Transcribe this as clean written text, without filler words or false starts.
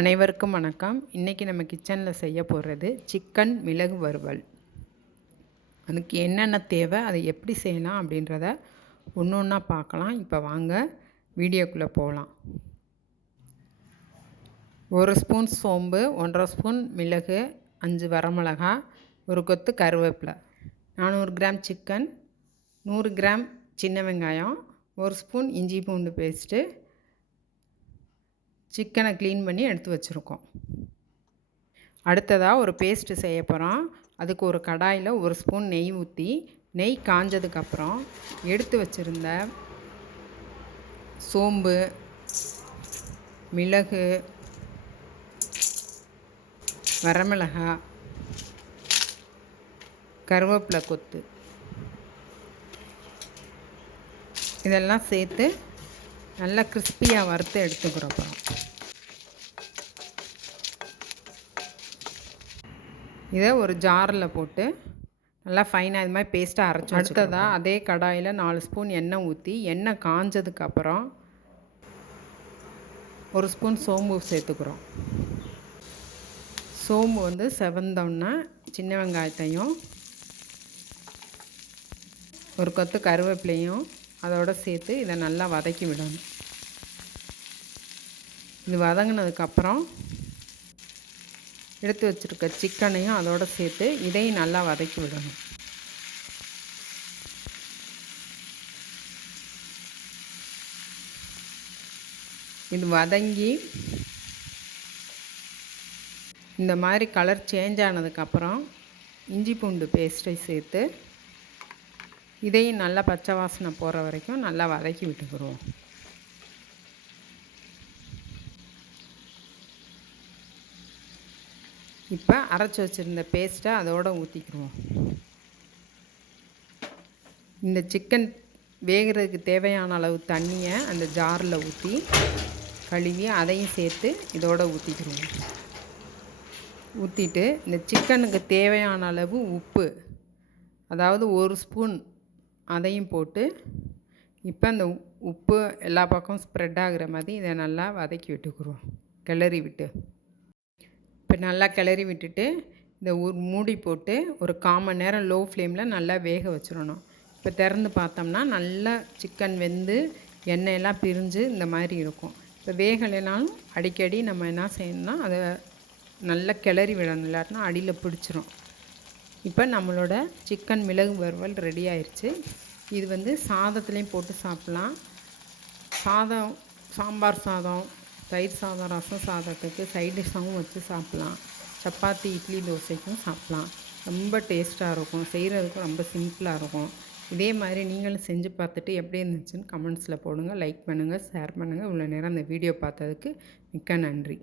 அனைவருக்கும் வணக்கம். இன்றைக்கி நம்ம கிச்சனில் செய்ய போகிறது சிக்கன் மிளகு வறுவல். அதுக்கு என்னென்ன தேவை, அதை எப்படி செய்யலாம் அப்படின்றத ஒன்று ஒன்றா பார்க்கலாம். இப்போ வாங்க வீடியோக்குள்ளே போகலாம். 1 ஸ்பூன் சோம்பு, 1½ ஸ்பூன் மிளகு, 5 வரமிளகா, ஒரு கொத்து கருவேப்பிலை, 400 கிராம் சிக்கன், 100 கிராம் சின்ன வெங்காயம், 1 ஸ்பூன் இஞ்சி பூண்டு பேஸ்ட்டு, சிக்கனை க்ளீன் பண்ணி எடுத்து வச்சுருக்கோம். அடுத்ததாக ஒரு பேஸ்ட்டு செய்ய போகிறோம். அதுக்கு ஒரு கடாயில் 1 ஸ்பூன் நெய் ஊற்றி, நெய் காஞ்சதுக்கப்புறம் எடுத்து வச்சுருந்த சோம்பு, மிளகு, வரமிளகாய், கருவேப்பிலை கொத்து இதெல்லாம் சேர்த்து நல்லா கிறிஸ்பியாக வறுத்து எடுத்துக்கிறோம். அப்புறம் இதை ஒரு ஜாரில் போட்டு நல்லா ஃபைனாக இது மாதிரி பேஸ்ட்டாக அரைச்சி. அடுத்ததாக அதே கடாயில் 4 ஸ்பூன் எண்ணெய் ஊற்றி, எண்ணெய் காஞ்சதுக்கப்புறம் 1 ஸ்பூன் சோம்பு சேர்த்துக்கிறோம். சோம்பு செவந்தோன்னா சின்ன வெங்காயத்தையும் ஒரு கொத்து கருவேப்பிலையும் அதோடு சேர்த்து இதை நல்லா வதக்கி விடணும். இது வதங்கினதுக்கப்புறம் எடுத்து வச்சுருக்க சிக்கனையும் அதோடு சேர்த்து இதையும் நல்லா வதக்கி விடணும். இது வதங்கி இந்த மாதிரி கலர் சேஞ்ச் ஆனதுக்கப்புறம் இஞ்சி பூண்டு பேஸ்ட்டை சேர்த்து இதையும் நல்லா பச்சை வாசனை போகிற வரைக்கும் நல்லா வதக்கி விட்டுக்கிறோம். இப்போ அரைச்சி வச்சுருந்த பேஸ்ட்டை அதோடு ஊற்றிக்கிடுவோம். இந்த சிக்கன் வேகிறதுக்கு தேவையான அளவு தண்ணியை அந்த ஜாரில் ஊற்றி கழுவி அதையும் சேர்த்து இதோடு ஊற்றிக்கிடுவோம். ஊற்றிட்டு இந்த சிக்கனுக்கு தேவையான அளவு உப்பு, அதாவது 1 ஸ்பூன் அதையும் போட்டு இப்போ அந்த உப்பு எல்லா பக்கமும் ஸ்ப்ரெட் ஆகிற மாதிரி இதை நல்லா வதக்கி விட்டுக்குருவோம். கிளறி விட்டு இப்போ நல்லா கிளறி விட்டுட்டு இந்த ஒரு மூடி போட்டு ஒரு 1/4 மணி நேரம் லோ ஃப்ளேமில் நல்லா வேக வச்சிடணும். இப்போ திறந்து பார்த்தோம்னா நல்லா சிக்கன் வெந்து எண்ணெயெல்லாம் பிரிஞ்சு இந்த மாதிரி இருக்கும். இப்போ வேகலைனாலும் அடிக்கடி நம்ம என்ன செய்யணும்னா அதை நல்லா கிளறி விடணும், இல்லாட்டினா அடியில் பிடிச்சிரும். இப்போ நம்மளோட சிக்கன் மிளகு வறுவல் ரெடி ஆயிடுச்சு. இது சாதத்துலேயும் போட்டு சாப்பிட்லாம். சாதம், சாம்பார் சாதம், தயிர் சாதம், ரசம் சாதத்துக்கு சைட் டிஷ்ஷாகவும் வச்சு சாப்பிட்லாம். சப்பாத்தி, இட்லி, தோசைக்கும் சாப்பிட்லாம். ரொம்ப டேஸ்ட்டாக இருக்கும். செய்கிறதுக்கும் ரொம்ப சிம்பிளாக இருக்கும். இதே மாதிரி நீங்களும் செஞ்சு பார்த்துட்டு எப்படி இருந்துச்சுன்னு கமெண்ட்ஸில் போடுங்க. லைக் பண்ணுங்கள், ஷேர் பண்ணுங்கள். இவ்வளோ நேரம் அந்த வீடியோ பார்த்ததுக்கு மிக்க நன்றி.